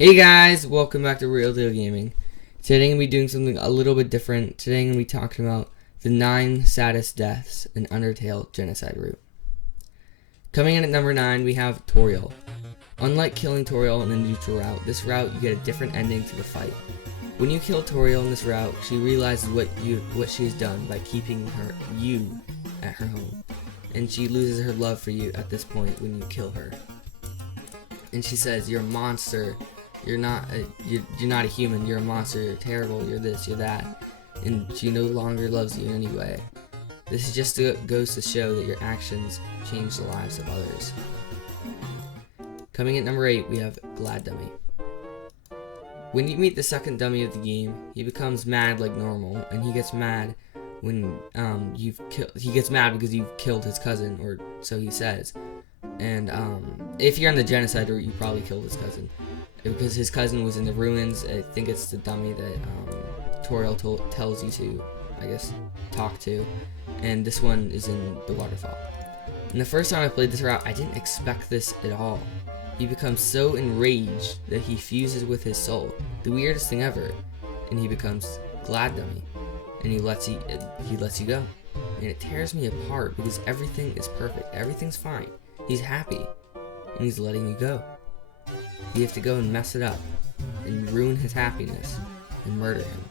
Hey guys, welcome back to Real Deal Gaming. Today I'm going to be doing something a little bit different. Today I'm going to be talking about the 9 saddest deaths in Undertale genocide route. Coming in at number 9, we have Toriel. Unlike killing Toriel in the neutral route, this route you get a different ending to the fight. When you kill Toriel in this route, she realizes what she has done by keeping you at her home. And she loses her love for you at this point when you kill her. And she says, "You're a monster. You're not a human. You're a monster. You're terrible. You're this. You're that." And she no longer loves you anyway. This just goes to show that your actions change the lives of others. Coming at number 8, we have Glad Dummy. When you meet the second dummy of the game, he becomes mad like normal, and he gets mad when he gets mad because you've killed his cousin, or so he says. And if you're on the genocide route, you probably killed his cousin, because his cousin was in the ruins. I think it's the dummy that Toriel tells you to, I guess, talk to, and this one is in the waterfall. And the first time I played this route, I didn't expect this at all. He becomes so enraged that he fuses with his soul, the weirdest thing ever, and he becomes Glad Dummy, and he lets you go, and it tears me apart because everything is perfect, everything's fine. He's happy, and he's letting you go. You have to go and mess it up, and ruin his happiness, and murder him.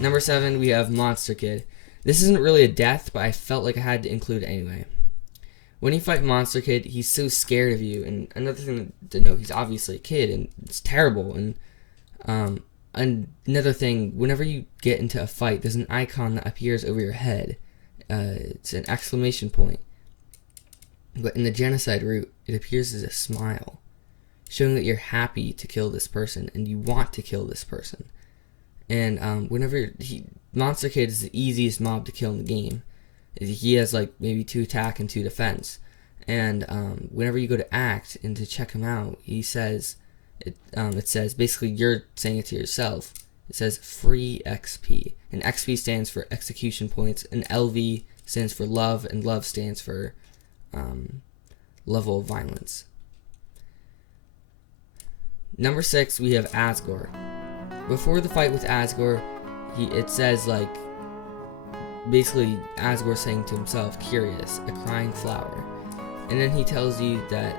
Number 7, we have Monster Kid. This isn't really a death, but I felt like I had to include it anyway. When you fight Monster Kid, he's so scared of you, and another thing to know, he's obviously a kid, and it's terrible, and another thing, whenever you get into a fight, there's an icon that appears over your head. It's an exclamation point. But in the genocide route, it appears as a smile, showing that you're happy to kill this person, and you want to kill this person. And Monster Kid is the easiest mob to kill in the game. He has like maybe 2 attack and 2 defense. And whenever you go to act and to check him out, he says, it says, basically you're saying it to yourself, it says free XP. And XP stands for execution points, and LV stands for love, and love stands for level of violence. Number 6, we have Asgore. Before the fight with Asgore, it says like, basically Asgore saying to himself, "Curious, a crying flower." And then he tells you that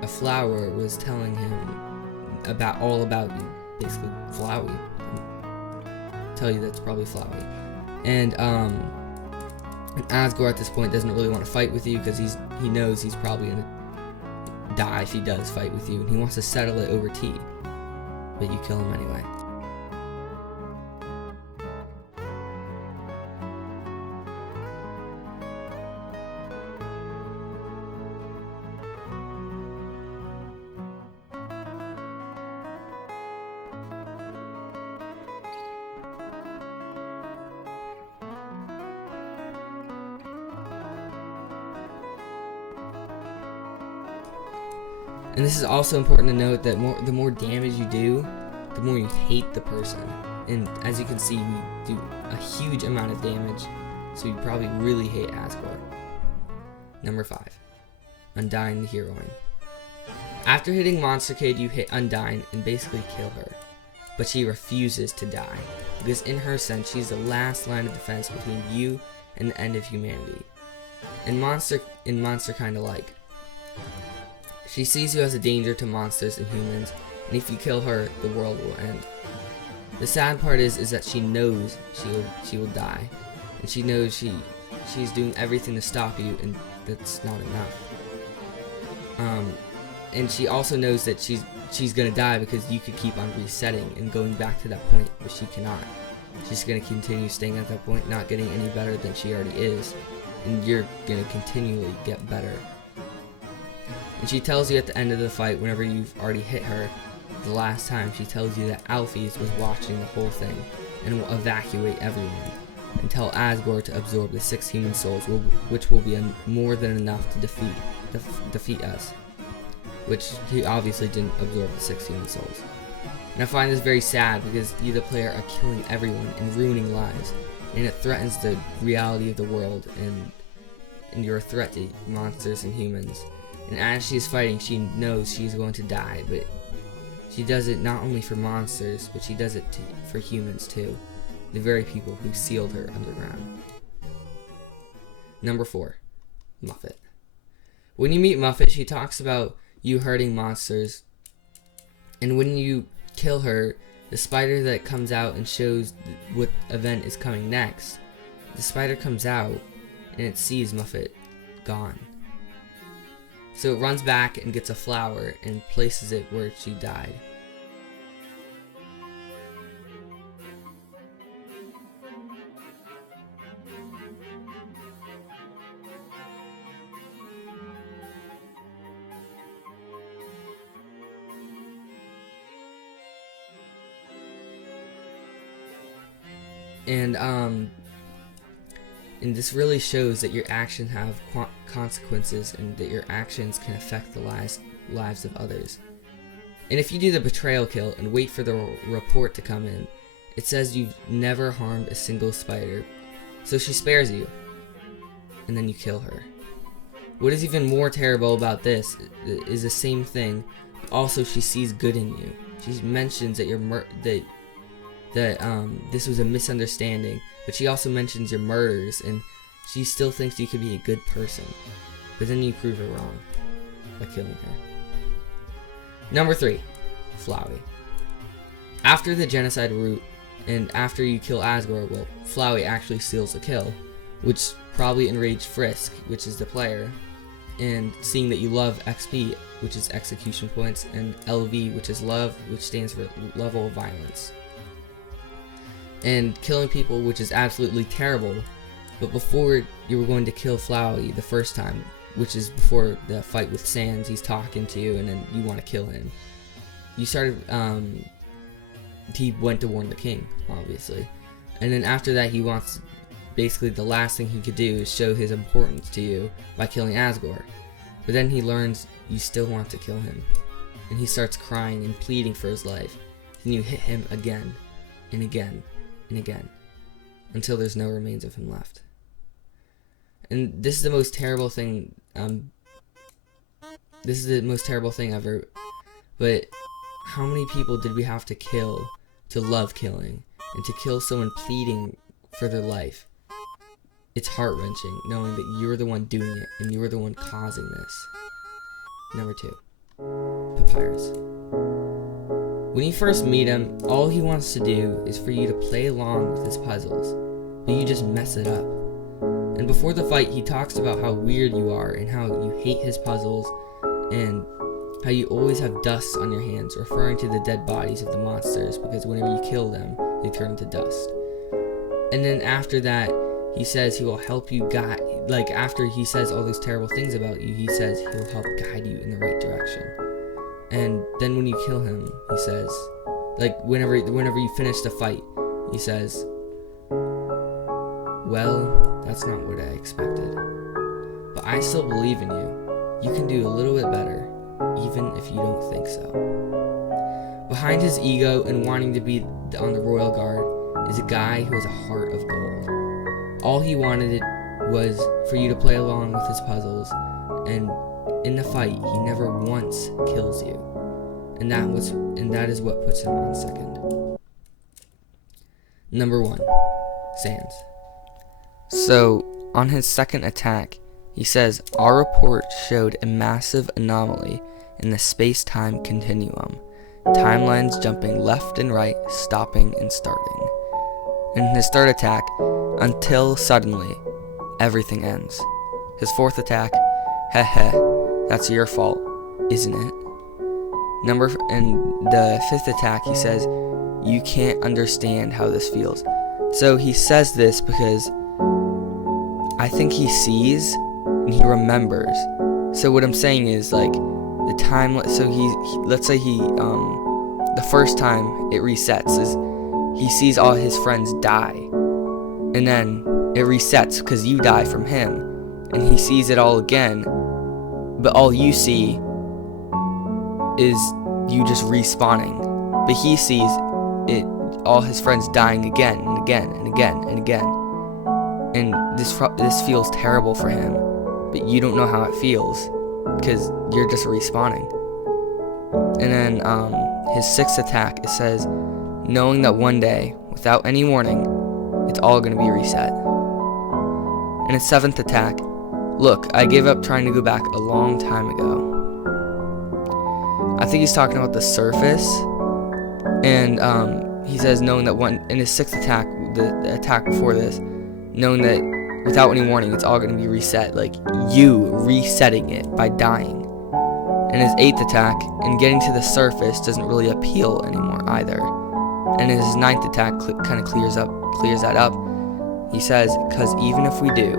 a flower was telling him all about you, basically Flowey. Tell you that's probably Flowey. And Asgore at this point doesn't really want to fight with you because he knows he's probably gonna die if he does fight with you, and he wants to settle it over tea, but you kill him anyway. And this is also important to note that the more damage you do, the more you hate the person. And as you can see, we do a huge amount of damage, so you probably really hate Asgore. Number 5, Undyne the Heroine. After hitting Monster Kid, you hit Undyne and basically kill her. But she refuses to die, because in her sense, she's the last line of defense between you and the end of humanity. And Monster kinda like. She sees you as a danger to monsters and humans, and if you kill her, the world will end. The sad part is that she knows she will die, and she knows she's doing everything to stop you, and that's not enough. And she also knows that she's gonna die because you could keep on resetting and going back to that point, but she cannot. She's gonna continue staying at that point, not getting any better than she already is, and you're gonna continually get better. And she tells you at the end of the fight, whenever you've already hit her, the last time, she tells you that Alphys was watching the whole thing and will evacuate everyone and tell Asgore to absorb the 6 human souls, which will be more than enough to defeat us. Which he obviously didn't absorb the 6 human souls. And I find this very sad because you, the player, are killing everyone and ruining lives, and it threatens the reality of the world, and you're a threat to monsters and humans. And as she's fighting, she knows she's going to die, but She does it not only for monsters, but she does it for humans too. The very people who sealed her underground. Number 4. Muffet. When you meet Muffet, she talks about you hurting monsters. And when you kill her, the spider that comes out and shows what event is coming next, the spider comes out and it sees Muffet gone. So it runs back and gets a flower and places it where she died. And this really shows that your actions have consequences and that your actions can affect the lives of others. And if you do the betrayal kill and wait for the report to come in, it says you've never harmed a single spider. So she spares you, and then you kill her. What is even more terrible about this is the same thing. Also, she sees good in you. She mentions that this was a misunderstanding, but she also mentions your murders, and she still thinks you could be a good person. But then you prove her wrong by killing her. Number 3, Flowey. After the genocide route, and after you kill Asgore, well, Flowey actually seals the kill, which probably enraged Frisk, which is the player, and seeing that you love XP, which is execution points, and LV, which is love, which stands for level of violence. And killing people, which is absolutely terrible. But before you were going to kill Flowey the first time, which is before the fight with Sans, he's talking to you and then you want to kill him. You started, he went to warn the king, obviously. And then after that, he wants, basically the last thing he could do is show his importance to you by killing Asgore. But then he learns you still want to kill him. And he starts crying and pleading for his life. And you hit him again and again and again until there's no remains of him left. And this is the most terrible thing ever. But how many people did we have to kill to love killing, and to kill someone pleading for their life? It's heart-wrenching knowing that you're the one doing it and you're the one causing this. Number 2, Papyrus. When you first meet him, all he wants to do is for you to play along with his puzzles, but you just mess it up. And before the fight, he talks about how weird you are and how you hate his puzzles and how you always have dust on your hands, referring to the dead bodies of the monsters, because whenever you kill them, they turn into dust. And then after that, he says he will help you guide, like after he says all those terrible things about you, he says he'll help guide you in the right direction. And then when you kill him, he says, like whenever you finish the fight, he says, well, that's not what I expected. But I still believe in you. You can do a little bit better, even if you don't think so. Behind his ego and wanting to be on the royal guard is a guy who has a heart of gold. All he wanted was for you to play along with his puzzles, and in the fight, he never once kills you. And that is what puts him on second. Number 1, Sans. So, on his second attack, he says, our report showed a massive anomaly in the space-time continuum. Timelines jumping left and right, stopping and starting. In his third attack, until suddenly, everything ends. His fourth attack, heh, that's your fault, isn't it? In the fifth attack, he says, you can't understand how this feels. So he says this because I think he sees and he remembers. So what I'm saying is, like, the time, so let's say the first time it resets is he sees all his friends die, and then it resets because you die from him, and he sees it all again, but all you see is you just respawning, but he sees it, all his friends dying again and again and again and again, and this feels terrible for him, but you don't know how it feels because you're just respawning. And then his 6th attack, it says, knowing that one day, without any warning, it's all going to be reset. And his 7th attack, look, I gave up trying to go back a long time ago. I think he's talking about the surface, and he says knowing that one, in his 6th attack, the attack before this, knowing that without any warning it's all going to be reset, like you resetting it by dying. And his 8th attack, and getting to the surface, doesn't really appeal anymore either. And his 9th attack kind of clears that up. He says, because even if we do,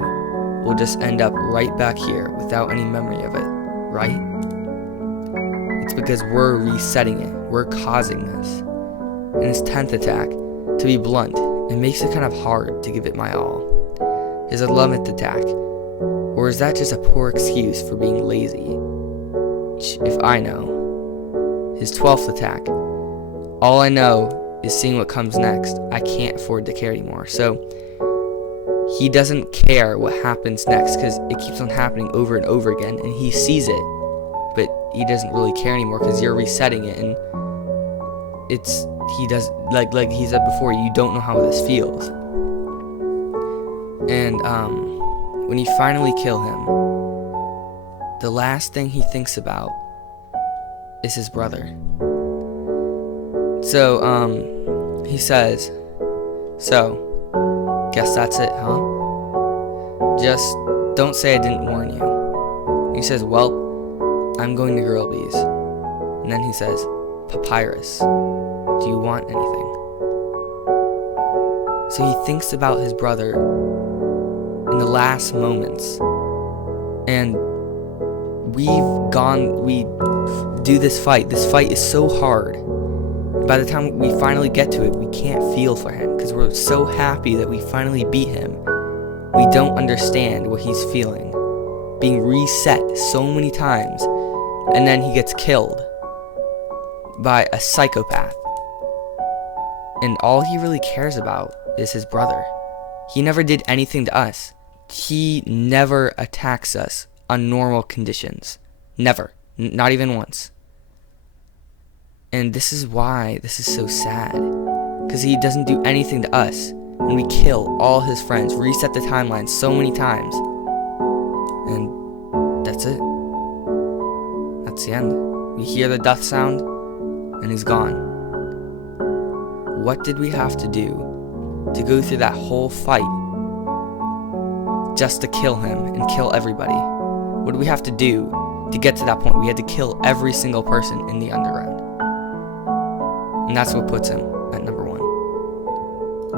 we'll just end up right back here without any memory of it, right? It's because we're resetting it. We're causing this. And his 10th attack, to be blunt, it makes it kind of hard to give it my all. His 11th attack, or is that just a poor excuse for being lazy? If I know. His 12th attack, all I know is seeing what comes next. I can't afford to care anymore. So he doesn't care what happens next because it keeps on happening over and over again, and he sees it, but he doesn't really care anymore because you're resetting it, and he does, like he said before, you don't know how this feels. And when you finally kill him, the last thing he thinks about is his brother. So he says, so guess that's it, huh? Just don't say I didn't warn you. He says, well, I'm going to Girl Bees. And then he says, Papyrus, do you want anything? So he thinks about his brother in the last moments. And we do this fight. This fight is so hard. By the time we finally get to it, we can't feel for him because we're so happy that we finally beat him. We don't understand what he's feeling. Being reset so many times, and then he gets killed by a psychopath. And all he really cares about is his brother. He never did anything to us. He never attacks us on normal conditions. Never. Not even once. And this is why this is so sad. Because he doesn't do anything to us. And we kill all his friends, reset the timeline so many times. And that's it. That's the end. We hear the death sound, and he's gone. What did we have to do to go through that whole fight just to kill him and kill everybody? What do we have to do to get to that point? We had to kill every single person in the underground. And that's what puts him